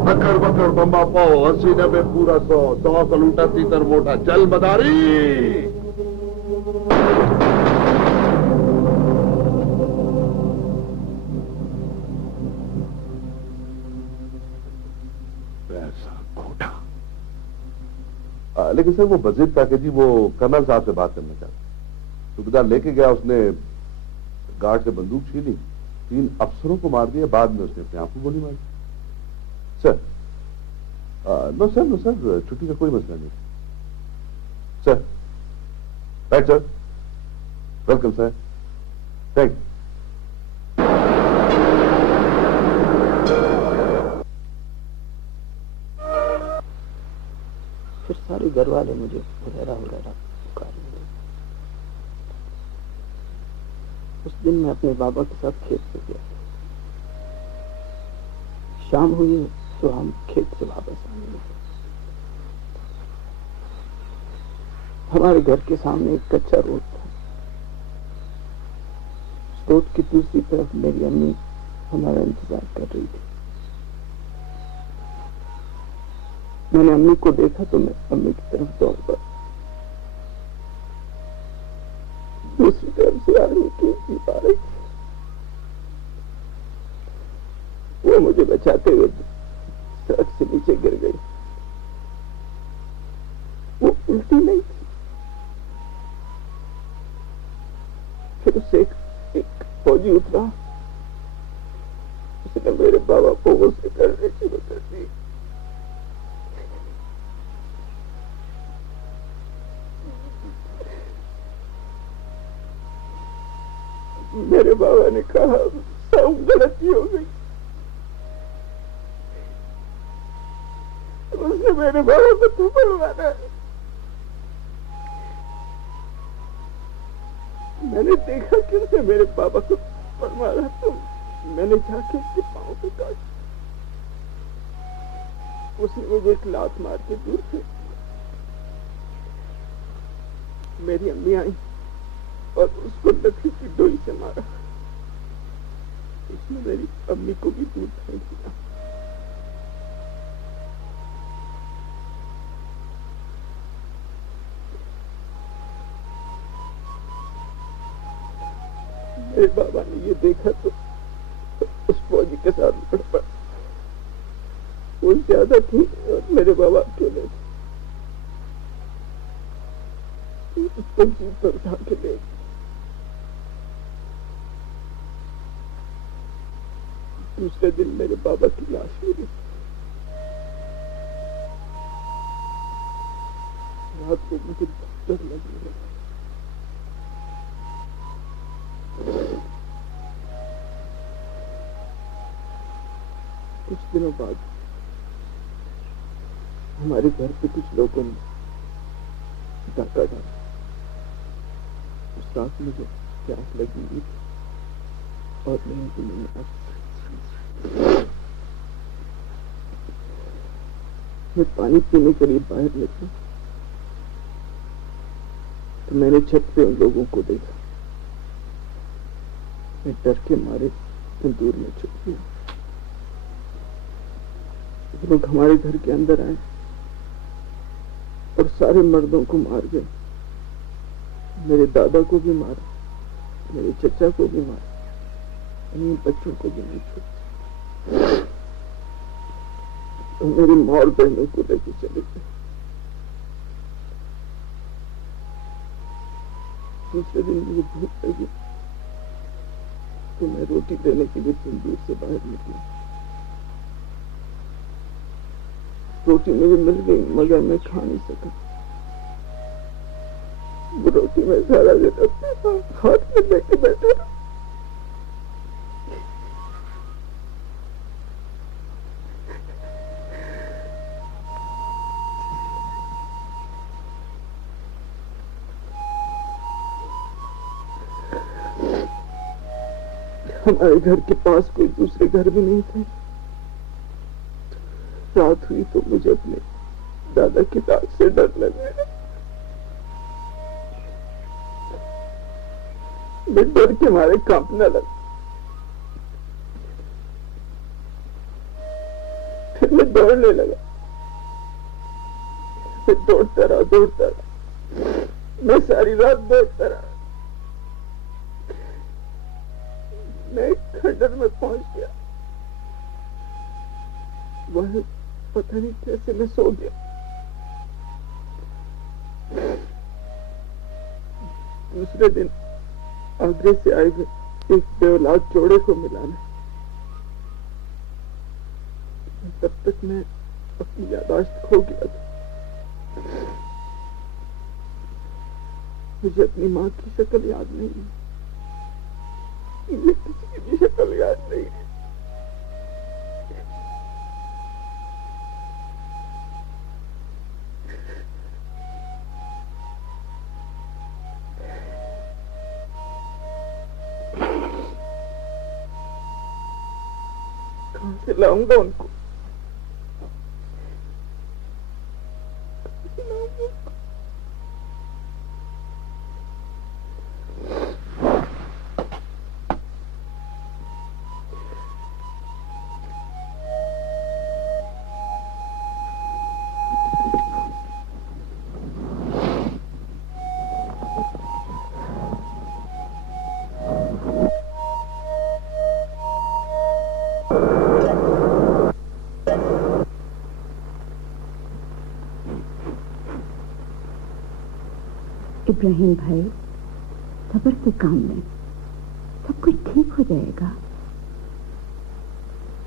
बकर बकर बम्बा पाओ, 80 90 पूरा 100 100 का लूटा तीतर मोटा। चल बदारी। पैसा खोटा। लेकिन सर वो वजीर पैकेजी वो कर्नल साहब से बात करना चाहता। सूबेदार लेके गया, उसने गार्ड से बंदूक छीनी, 3 अफसरों को मार दिया, बाद में उसने अपने आप को गोली मारी। सर नो सर, छुट्टी का कोई मसला नहीं sir. Right sir, welcome sir, thank you. फिर सारे घर वाले मुझे हुरैरा पुकारने लगे। उस दिन मैं अपने बाबा के साथ खेत पे गया। शाम हुई तो हम खेत से वापस आने लगे। हमारे घर के सामने एक कच्चा रोड था। रोड की दूसरी तरफ मेरी अम्मी हमारा इंतजार कर रही थी। मैंने अम्मी को देखा तो मैं अम्मी की तरफ दौड़ पड़ा। दूसरी तरफ से आर्मी की जीप आ रही थी। वो मुझे बचाते हुए सड़क से नीचे गिर गई। वो उल्टी नहीं थी। फिर उसे एक फौजी उतरा, उसने मेरे बाबा को गुस्से करने शुरू कर दी। मेरे बाबा ने कहा सब गलती हो गई। उसने मेरे बाबा को थप्पड़ मारा। मैंने देखा कि उसने मेरे बाबा को थप्पड़ मारा तो मैंने जाके उसके पांव पे काटा। उसने मुझे एक लात मार के दूर से। मेरी अम्मी आई और उसको लकड़ी की डोरी से मारा। उसने मेरी अम्मी को भी दूर फेंक दिया। मेरे बाबा ने ये देखा तो उस फौजी के साथ लड़ पड़ा। वो ज्यादा थी और मेरे बाबा अकेले थे। उसको जीप पर उठा के ले गए। दूसरे दिन मेरे बाबा की लाश मिली। रात को मुझे डर लगने लगा। कुछ दिनों बाद हमारे घर पे कुछ लोगों ने डाका डाला। उस रात मुझे प्यास लगी हुई थी और मैं पानी पीने के लिए बाहर निकला तो मैंने छत पे उन लोगों को देखा। मैं डर के मारे तंदूर में छुप गया। लोग हमारे घर के अंदर आए और सारे मर्दों को मार गए। मेरे दादा को भी मारा, मेरे चचा को भी मारा, इन बच्चों को भी नहीं छोड़ा। तो मेरी माँ और बहनों को लेके चले गए। दूसरे दिन मुझे भूख लगी तो मैं रोटी देने के लिए तंदूर से बाहर निकला। रोटी मुझे मिल गई मगर मैं खा नहीं सका। वो रोटी मैं सारा दिन अपने हाथ में लेके बैठा रहा। हमारे घर के पास कोई दूसरे घर भी नहीं थे। रात हुई तो मुझे अपने दादा की दाग से डर लगने लगा। मैं डर के मारे कांपने लगा। फिर मैं दौड़ने लगा। मैं दौड़ता रहा। मैं सारी रात दौड़ता रहा। मैं खंडर में पहुंच गया। वह पता नहीं कैसे मैं सो गया। दूसरे दिन आगरे से आए हुए एक बेऔलाद जोड़े को मिलाना। तब तक मैं अपनी यादाश्त खो गया था। मुझे अपनी माँ की शक्ल याद नहीं है। मुझे किसी की भी शक्ल याद नहीं है। कहां से लाऊंगा उनको? इब्राहिम भाई, सब्र से काम लें, सब कुछ ठीक हो जाएगा।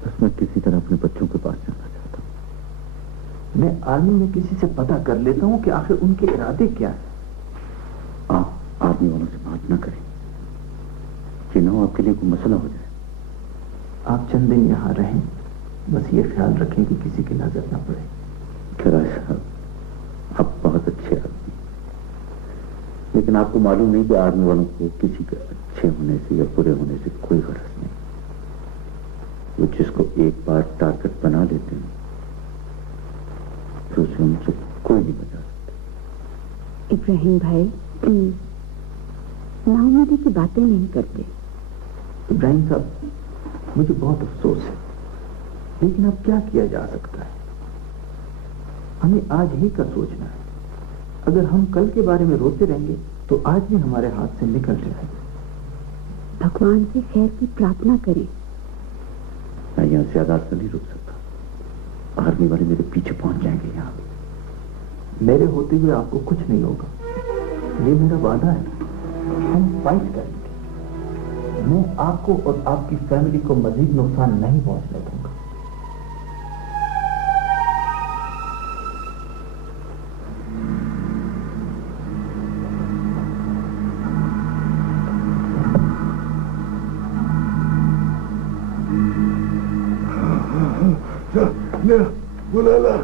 बस मैं किसी तरह अपने बच्चों के पास जाना चाहता हूँ। मैं आर्मी में किसी से पता कर लेता हूँ कि आखिर उनके इरादे क्या है। आप आर्मी वालों से बात ना करें, कि ना आपके लिए कोई मसला हो जाए। आप चंद दिन यहाँ रहें, बस ये ख्याल रखें कि किसी की नजर ना पड़े। खैर साहब, आप बहुत अच्छे आदमी, लेकिन आपको मालूम नहीं कि आर्मी वालों को किसी के अच्छे होने से या बुरे होने से कोई गरज नहीं। वो जिसको एक बार टारगेट बना लेते हैं तो उसे उनसे कोई नहीं बचा सकता। इब्राहिम भाई, नाउमीदी की बातें नहीं करते। इब्राहिम साहब, मुझे बहुत अफसोस है, लेकिन अब क्या किया जा सकता है? हमें आज ही का सोचना है। अगर हम कल के बारे में रोते रहेंगे तो आज भी हमारे हाथ से निकल जाएगा। भगवान से खैर की प्रार्थना करें। मैं यहाँ ज्यादा अर्सा नहीं रुक सकता। आर्मी वाले मेरे पीछे पहुंच जाएंगे। यहाँ मेरे होते हुए आपको कुछ नहीं होगा, ये मेरा वादा है। हम फाइट करेंगे। मैं आपको और आपकी फैमिली को मजीद नुकसान नहीं पहुंचने दूंगा। बुला ला।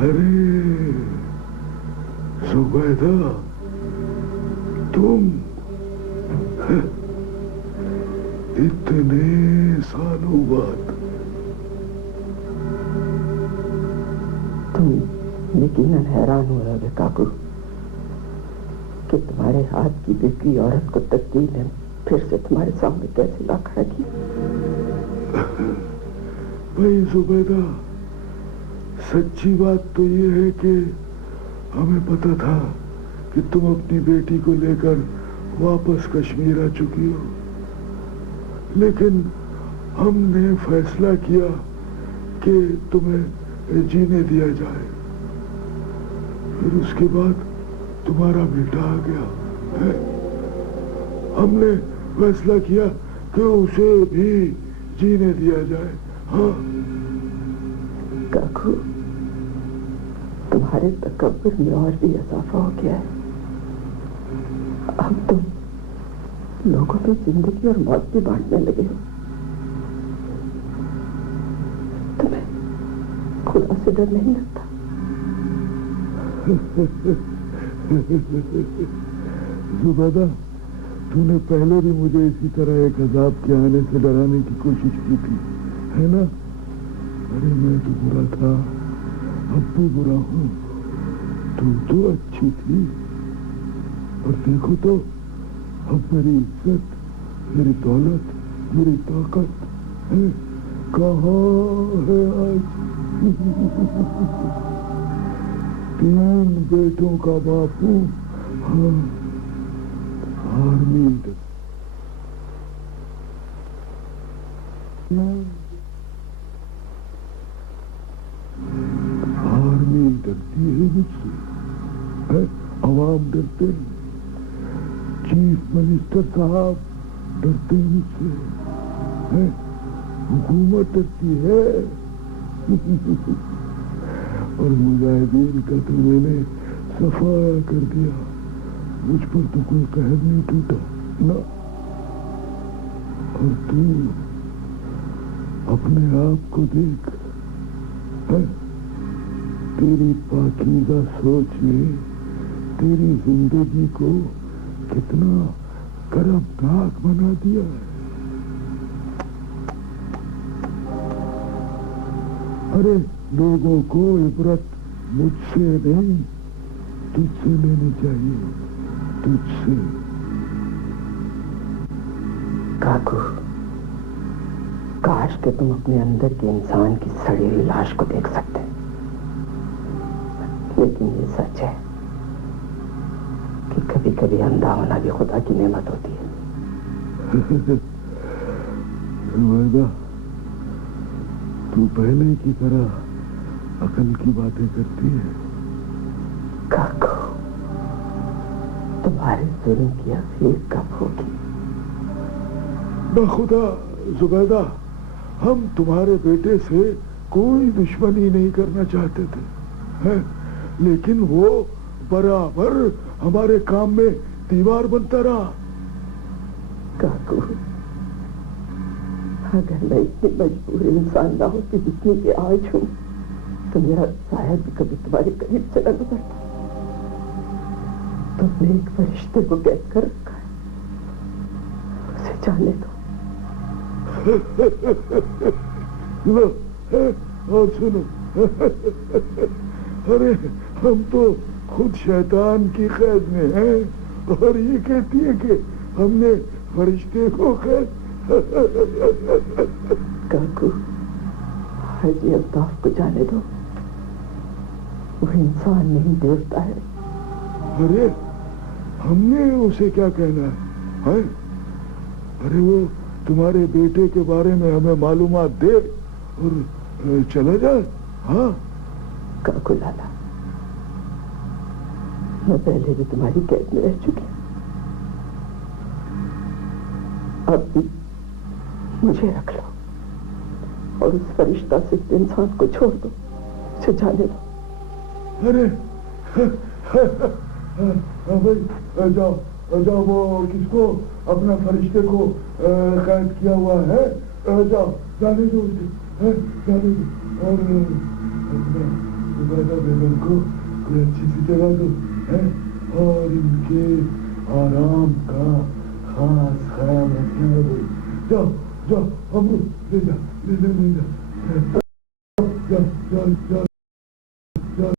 अरे सुबैदा, तुम इतने सालों बाद। तुम यकीनन हैरान हो रहे हो काकू कि तुम्हारे हाथ की बिगड़ी औरत को तकदीर ने फिर से तुम्हारे सामने कैसे ला खड़ा किया। भाई जुबैदा, सच्ची बात तो ये है कि हमें पता था कि तुम अपनी बेटी को लेकर वापस कश्मीर आ चुकी हो, लेकिन हमने फैसला किया कि तुम्हें जीने दिया जाए। फिर उसके बाद तुम्हारा बेटा आ गया है। हमने फैसला किया कि उसे भी जीने दिया जाए। हाँ काकू, तुम्हारे तकब्बुर में और भी इजाफा हो गया है। अब तुम लोगों में जिंदगी और मौत भी बांटने लगे हो। तुम्हें खुदा से डर नहीं लगता? जुबैदा, तूने पहले भी मुझे इसी तरह एक अजाब के आने से डराने की कोशिश की थी, है ना? अरे मैं तो बुरा था, अब भी बुरा हूँ। तू तो अच्छी थी, और देखो तो अब मेरी इज्जत, मेरी दौलत, मेरी ताकत है कहाँ है आज? 3 बेटों का बाप हूँ। हाँ, आर्मी डरती है मुझसे, है? अवाम डरते हैं, चीफ मिनिस्टर साहब डरते हैं मुझसे, है? हुकूमत डरती है। और मुजाहिदीन का तो मैंने सफाया कर दिया, मुझ पर तो कोई कहर नहीं टूटा ना। और तू अपने आप को देख, है? तेरी पाकीज़ा सोच ने तेरी जिंदगी को कितना गर्मनाक बना दिया है। अरे लोगों को इबरत मुझसे नहीं, तुझसे लेनी चाहिए, तुझसे। काकू, काश कि तुम अपने अंदर के इंसान की सड़ी हुई लाश को देख सकते, लेकिन ये सच है कभी कभी अंधा होना भी खुदा की नेमत होती है। रुबैदा, तू पहले की तरह अकल की बातें करती है। काको, तुम्हारे जुल्म की आखिर कब होगी? खुदा जुबैदा, हम तुम्हारे बेटे से कोई दुश्मनी नहीं करना चाहते थे, हैं? लेकिन वो बराबर हमारे काम में दीवार बनता रहा। काकू, अगर मैं इतनी मजबूर इंसान ना होती जितनी कि आज हूं, तो मेरा शायद भी कभी तुम्हारे करीब चला गुजरता। तुमने एक फरिश्ते को कैद कर रखा है, उसे जाने दो। लो, और सुनो, अरे हम तो खुद शैतान की कैद में हैं और ये कहती है कि हमने फरिश्ते को कैद। काकू, हाजी अल्ताफ को जाने दो, वो इंसान नहीं देवता है। अरे हमने उसे क्या कहना है? अरे वो तुम्हारे बेटे के बारे में हमें मालूमात दे और चला जाए। हाँ काकू लाला, मैं पहले भी तुम्हारी कैद में रह चुकी हूँ, अब भी मुझे रख लो और उस फरिश्ता से इंसान को छोड़ दो, उसे जाने दो। अरे भाई जाओ जाओ, वो किसको, अपना फरिश्ते को कैद किया हुआ है, जाओ जाने दो उसे, जाने दो। और अपना बेगम को कोई अच्छी सी जगह दो, है? और इनके आराम का खास ख्याल रखना है भाई। जाओ जाओ, हम ले जा, ले जा, जाओ जाओ जाओ जाओ।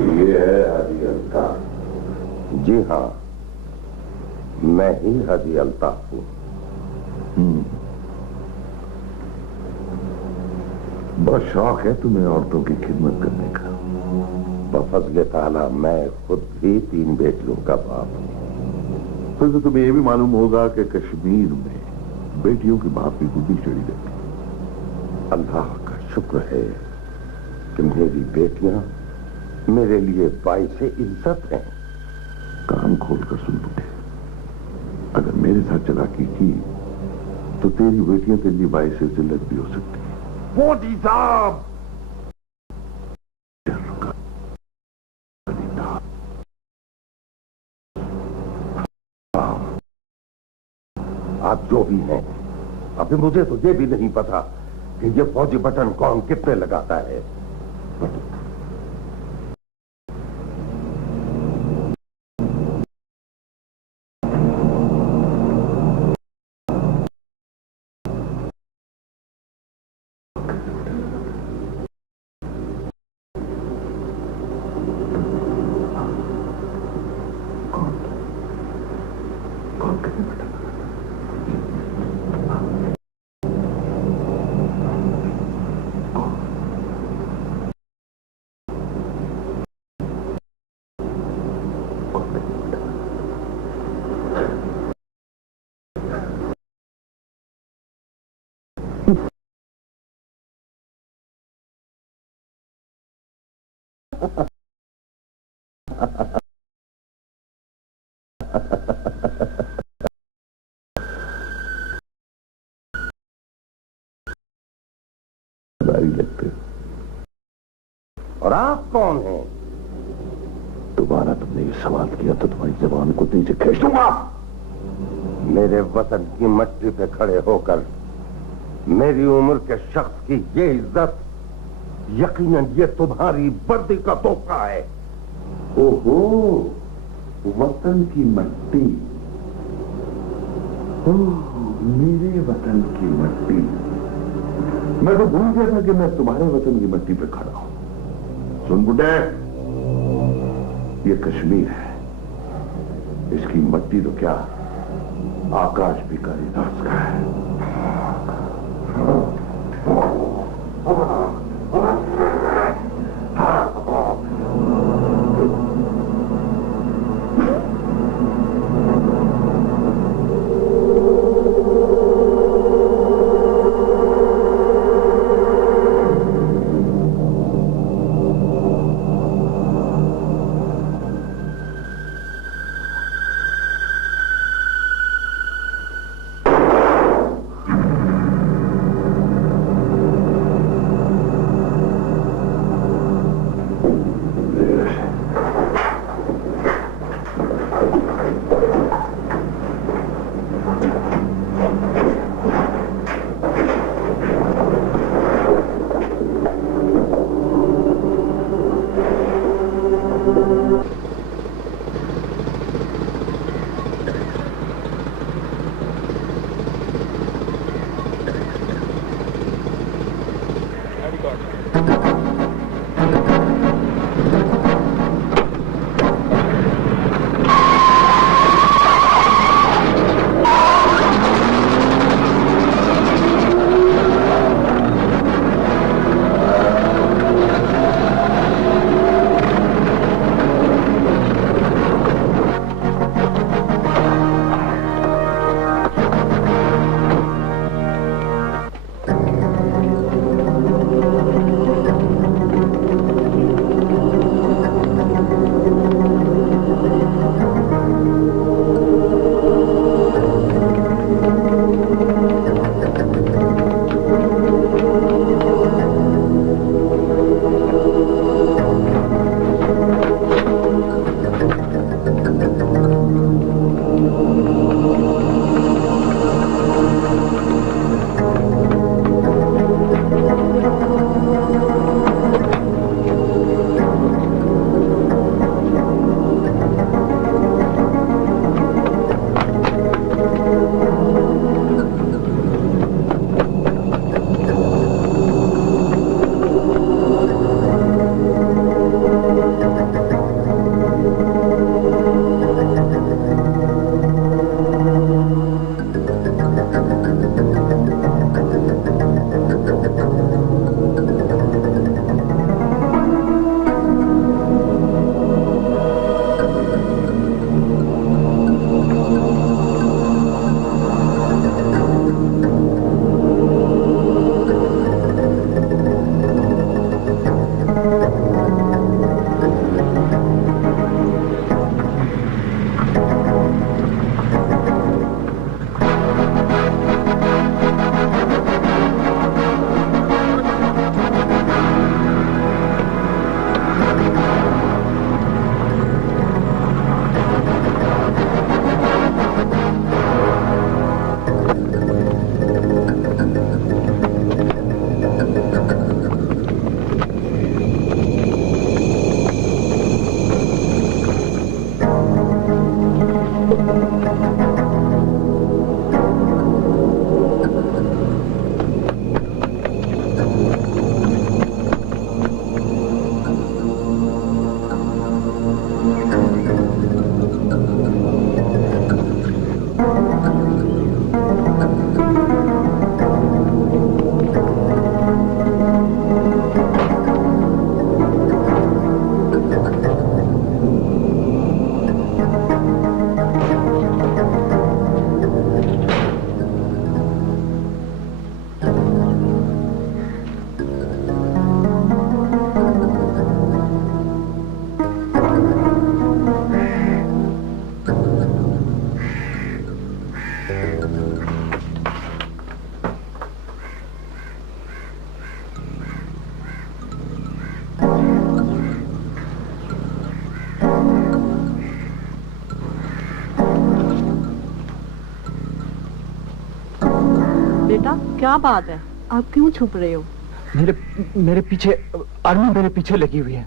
ये है हाजी अल्ताफ। जी हाँ, मैं ही हाजी अल्ताफ हूँ। बहुत शौक है तुम्हें औरतों की खिदमत करने का। बफज़ल ताला मैं खुद भी 3 बेटियों का बाप हूँ। फिर तो तुम्हें यह भी मालूम होगा कि कश्मीर में बेटियों की बाप की गुड्डी चढ़ी रहती है। अल्लाह का शुक्र है कि मेरी बेटियां मेरे लिए बाइसे इज्जत हैं। कान खोलकर सुन उठे, अगर मेरे साथ चालाकी की तो तेरी बेटियां तेरे लिए बाइसे जिल्लत भी हो सकती है। मोदी साहब, आप जो भी हैं, अभी मुझे तो ये भी नहीं पता कि ये फौजी बटन कौन कितने लगाता है। लगते हो। और आप कौन हैं? दोबारा तुमने ये सवाल किया तो तुम्हारी जबान को नीचे खींच दूंगा। मेरे वतन की मट्टी पे खड़े होकर मेरी उम्र के शख्स की ये इज्जत, यकीनन ये तुम्हारी वर्दी का तोहफा है। ओहो, वतन की मट्टी। ओह, मेरे वतन की मट्टी। मैं तो भूल गया था कि मैं तुम्हारे वतन की मट्टी पे खड़ा हूं। सुन बुड्ढे, ये कश्मीर है, इसकी मट्टी तो क्या आकाश भी कालिदास का है। क्या बात है, आप क्यों छुप रहे हो? मेरे पीछे आर्मी मेरे पीछे लगी हुई है।